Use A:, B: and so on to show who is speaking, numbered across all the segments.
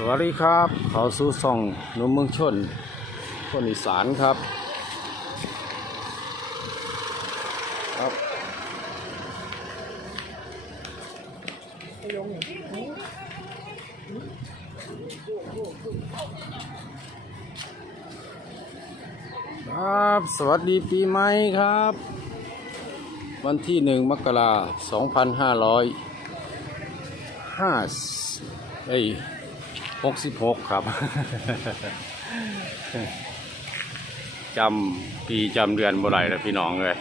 A: สวัสดีครับ เขาสู่ส่องนุ่มเมืองชน คนอีสานครับ ครับครับ สวัสดีปีใหม่ครับ วันที่หนึ่งมกราสองพันห้าร้อยห้าเอ้ย หกสิบหกครับ จำปีจำเดือนบ่ไรแล้วพี่น้องเลย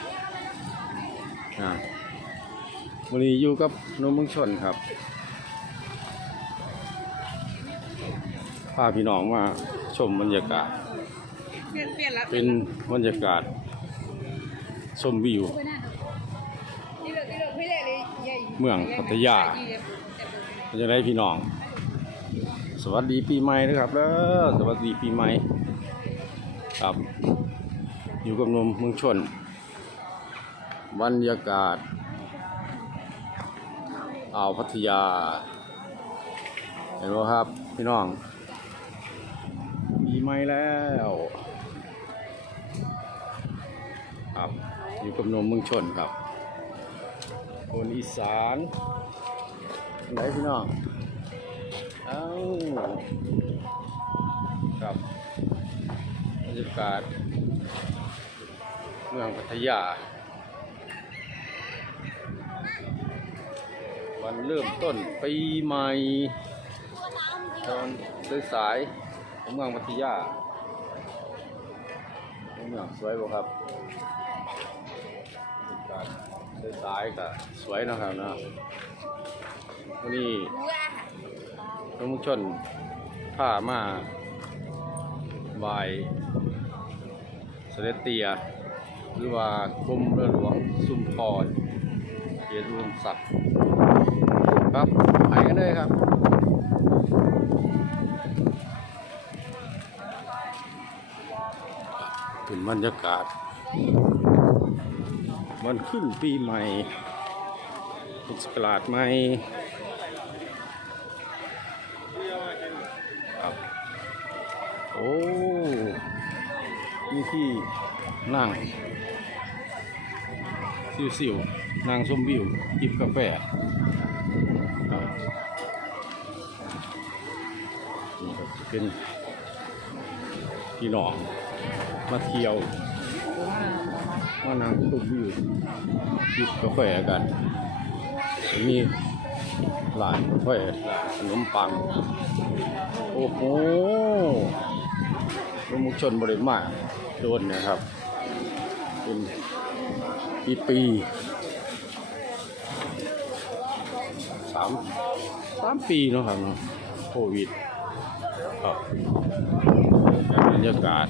A: วันนี้อยู่กับนุ่มมืองชนครับพาพี่น้องมาชมบรรยากาศ
B: เป,เ,ป
A: เป็นบรรยากาศชมวิว
B: เมื
A: องพัทยาจะได้พี่น้อง วัสดีปีใหม่นะครับเด้อสวัสดีปีใหม่ครับ อยู่กับนมเมืองชน บรรยากาศอ่าวพัทยา เห็นไหมครับ พี่น้อง ปีใหม่แล้วครับอยู่กับนมเมืองชนครับ คนอีสานไหนพี่น้อง เอ้าครับบรรยากาศเมืองพัทยา วันเริ่มต้นปีใหม่ตอนสายๆของเมืองพัทยาเมืองสวยบ่ครับบรรยากาศสายๆก็สวยนะครับนาะวันนี้ น้องมุกชนผ้ามาบายเสด็จเตีย หรือว่ากรมเรือหลวงสุมพรเกียรติรวมศักดิ์ครับไปกันเลยครับเป็นบรรยากาศมันขึ้นปีใหม่พุทธศักราชใหม่ ที่นั่งสิวๆนั่งชมวิวจิบกาแฟนี่ก็เป็นพี่น้องมาเที่ยวมานั่งชมวิวจิบกาแฟกันมีร้านกาแฟร้านขนมปัง โอ้โหลมุกชนบริมา โดนนะครับเป็นปีปีสามสามปีเนาะครับโควิดครับบรรยากาศ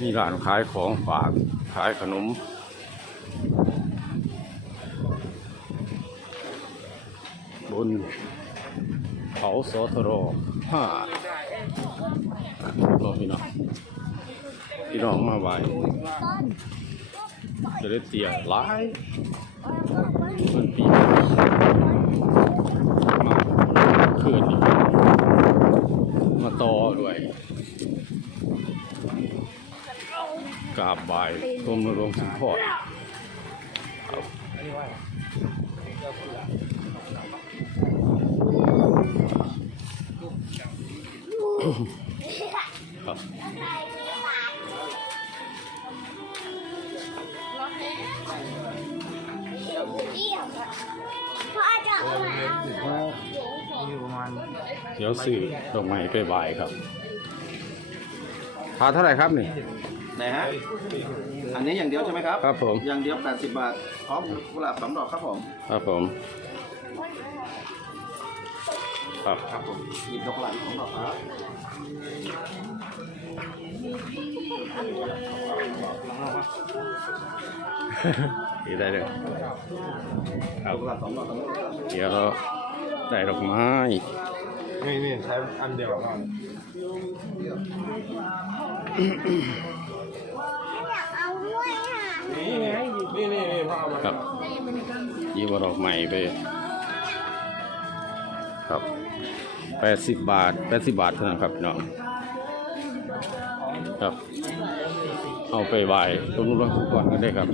A: มีร้านขายของฝากขายขนมบนเขาสทรห้าเราพี่น้อง พี่น้องมาไหวจะได้เตียหลายมันปีมาเขื่อนมาต่อด้วยกาบบ่ายกรมนรงค์สิงพอดครับครับ ดี๋ยวซื้อดอกไม้ไปไหว้ครับพาเท่าไหร่ครับนี่
C: ไหนฮะ อันนี้อย่างเดียวใช่ไหมครับ
A: ครับผม
C: อย่างเดียว 80 บาท พร้อมกุหลาบสองดอกครับผม
A: ครับผม ครับ
C: ครับผมหยิบดอกกุหลาบสองดอกครับ
A: ดีได้เลยครับ
C: กุหลาบสองดอกครับ
A: เดี๋ยวเราได้ดอกไม้
D: นี่นี่ใช้อันเดียวก่อน
E: อยากเอาด้วยค่ะ
D: นี่ไงนี่นี่นี่พ่อเอามา
A: ครับยี่บดอกไม้ไป ครับแปดสิบบาทแปดสิบบาทเท่านั้นครับพี่น้องครับ เอาไปไหว้ตรงนู้นรถทุกคนก็ได้ครับ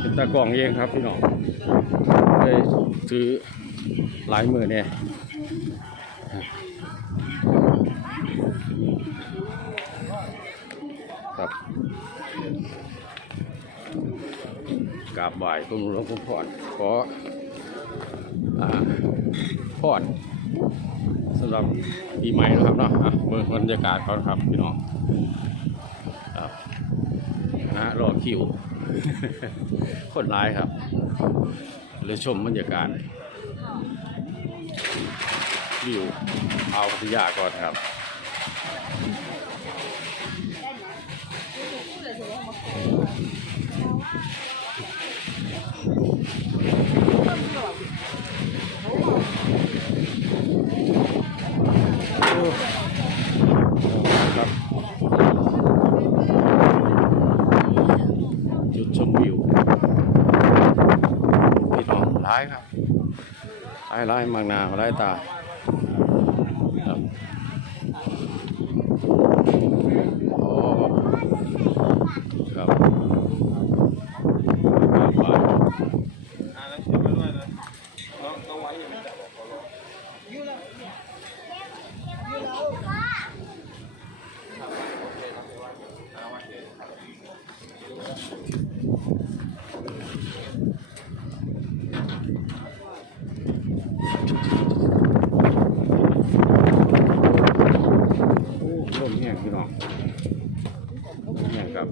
A: เป็นตากล่องเองครับพี่น้อง ได้ซื้อหลายมือเนี่ยครับกราบไหว้ตรงนู้นรถทุกคนขออ่าพรสำหรับปีใหม่นะครับเนาะอะเมืองบรรยากาศเขาครับพี่น้องครับนะรอคิว คนร้ายครับ และชมบรรยากาศวิวอ่าวพัทยาก่อนครับจุดชมวิวพี่น้องร้ายครับ ไล่มากหนาไล่ตาครับโอ้ครับครับไป
D: อ่าแล้วเชื่อมาด้วยนะต้องต้องไว้อย่างนี้จับบอกเขาลง
A: โอ้ลมแห้งพี่น้องลมแห้งครับ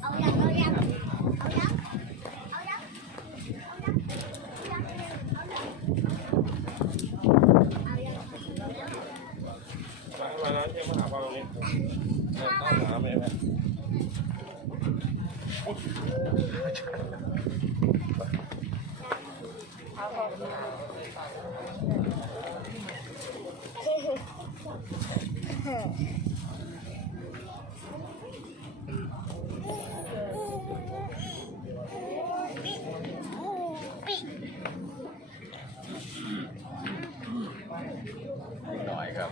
E: เอาอย่างเอาอย่างเอาอย่างเอาอย่างเอาอย่าง
D: มามาแล้วเชื่อมาหาพ่อตรงนี้เนี่ยต้องหาไปไหม
A: หน่อยครับ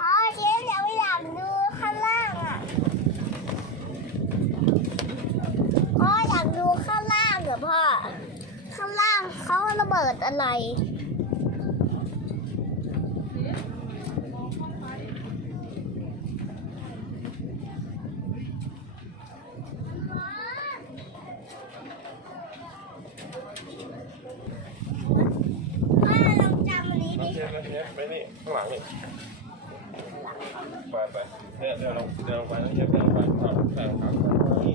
E: พ่อเชฟอยากไปอยากดูข้างล่างอะพ่ออยากดูข้างล่างเหรอพ่อ ข้างล่างเขาระเบิดอะไร พ่อลองจำอันนี้ดิ
D: เนี่ยไปนี่ข้างหลังนี่ไปไปเดี๋ยวเดี๋ยวลงเดี๋ยวลงไปเนะ
B: เดี๋ย
D: วลงไปครับ
A: ครัครับนี่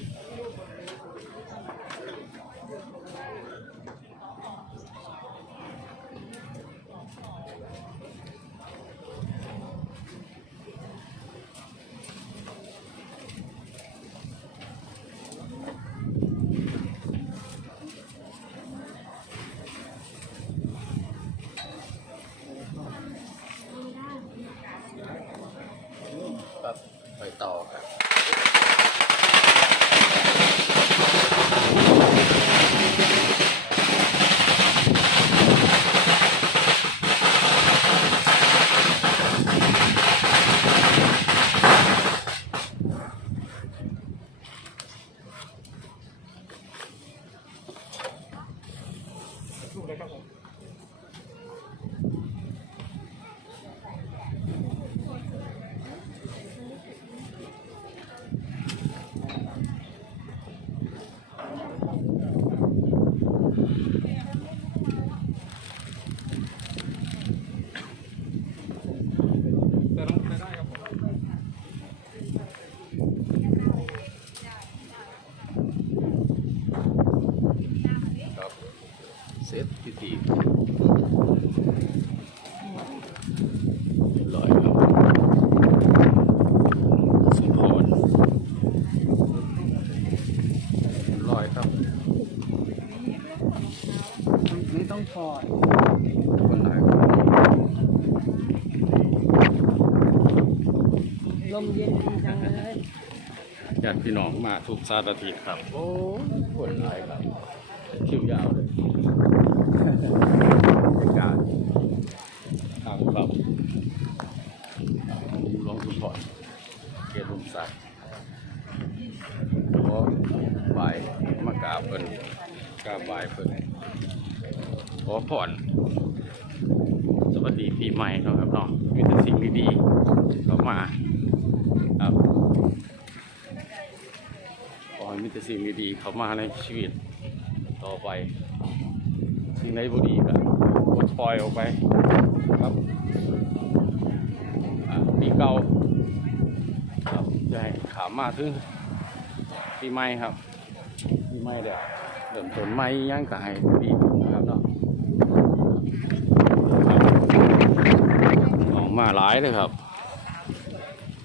A: ญาติพี่น้องมาทุกสารทิศครับ โอ้คนหลายครับคิวยาวเลยบรรยากาศทางแบบหลวงสุพรเขตลมสักขอบ่ายมากราบเพิ่นกราบบ่ายเพิ่นขอผ่อน สวัสดีปีใหม่เนาะครับเนาะมีแต่สิ่งดีๆเข้ามาครับขอ ให้มีแต่สิ่งดีๆเข้ามาในชีวิตต่อไป สิ่งใดบ่ดีก็ปลดปล่อยออกไปครับปีเก่าครับให้ขามมาถึงปีใหม่ครับปีใหม่เดี๋ยวเริ่มต้นใหม่ย่างกายดีนะครับเนาะออกมาหลายเลยครับ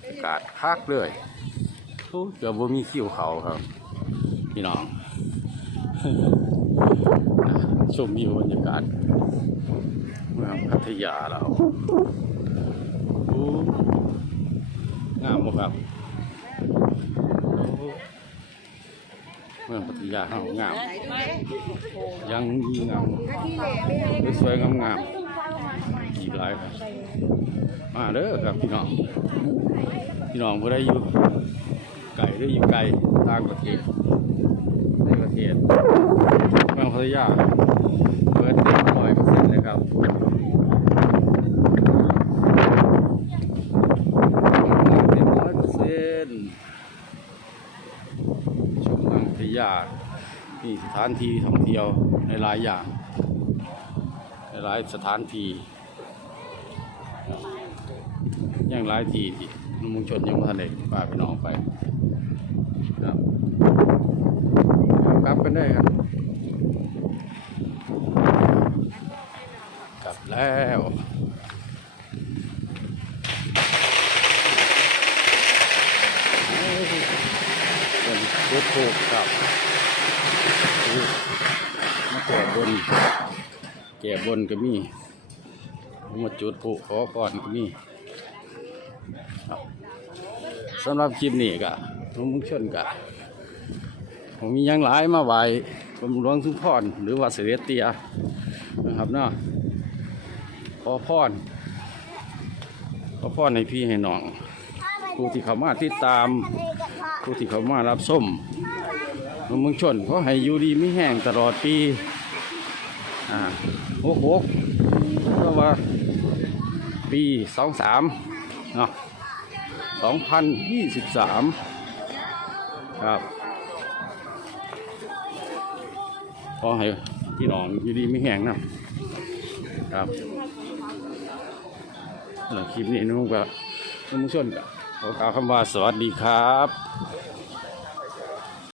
A: อากาศคักเลย เกือบว่ามีคิวเขาครับ พี่น้องชมวิวบรรยากาศเมืองพัทยาเราโอ้งามบ่ครับโอ้เมืองพัทยาเรางาม ยังมีงามสวยๆงามๆอีกหลายครับมาเด้อครับพี่น้อง พี่น้องผู้ใดอยู่ไก่ หรืออยู่ไกลต่างประเทศในประเทศเมืองพัทยาเปิดเต็มร้อยเปอร์เซ็นต์เลยครับเต็มร้อยเปอร์เซ็นต์ชมเมืองพัทยามีสถานที่ท่องเที่ยวในหลายอย่าง ในหลายสถานที่อย่างหลายที่ที่มุงชนยังม่ทันได้าพี่น้องไป ครับ กลับกันได้ครับ กลับแล้วเป็นรถโคกครับมาแก่บน แก่บนก็มีมาจุดผูขอก่อนก็มีสำหรับคลิปนี้ก็น้องมุงชนกะผ มียังหลายมาไหวบำหลวงสุพรหรือว่าเสด็จเตียนะครับเนาะขอพรขอพรให้พี่ให้น้องผู้ที่เขามาติดตามผู้ที่เขามารับส้มน้องมุงชนเขาให้อยู่ดีไม่แห้งตลอดปีอ่าโอ้โหเพราะว่าปีสองสามเนาะสองพันยี่สิบสามครับ ขอให้พี่น้องอยู่ดีไม่แห้งนะครับแล้วคลิปนี้นุ่งก็นุ่งชนก็ขอกล่าวคำว่าสวัสดีครับ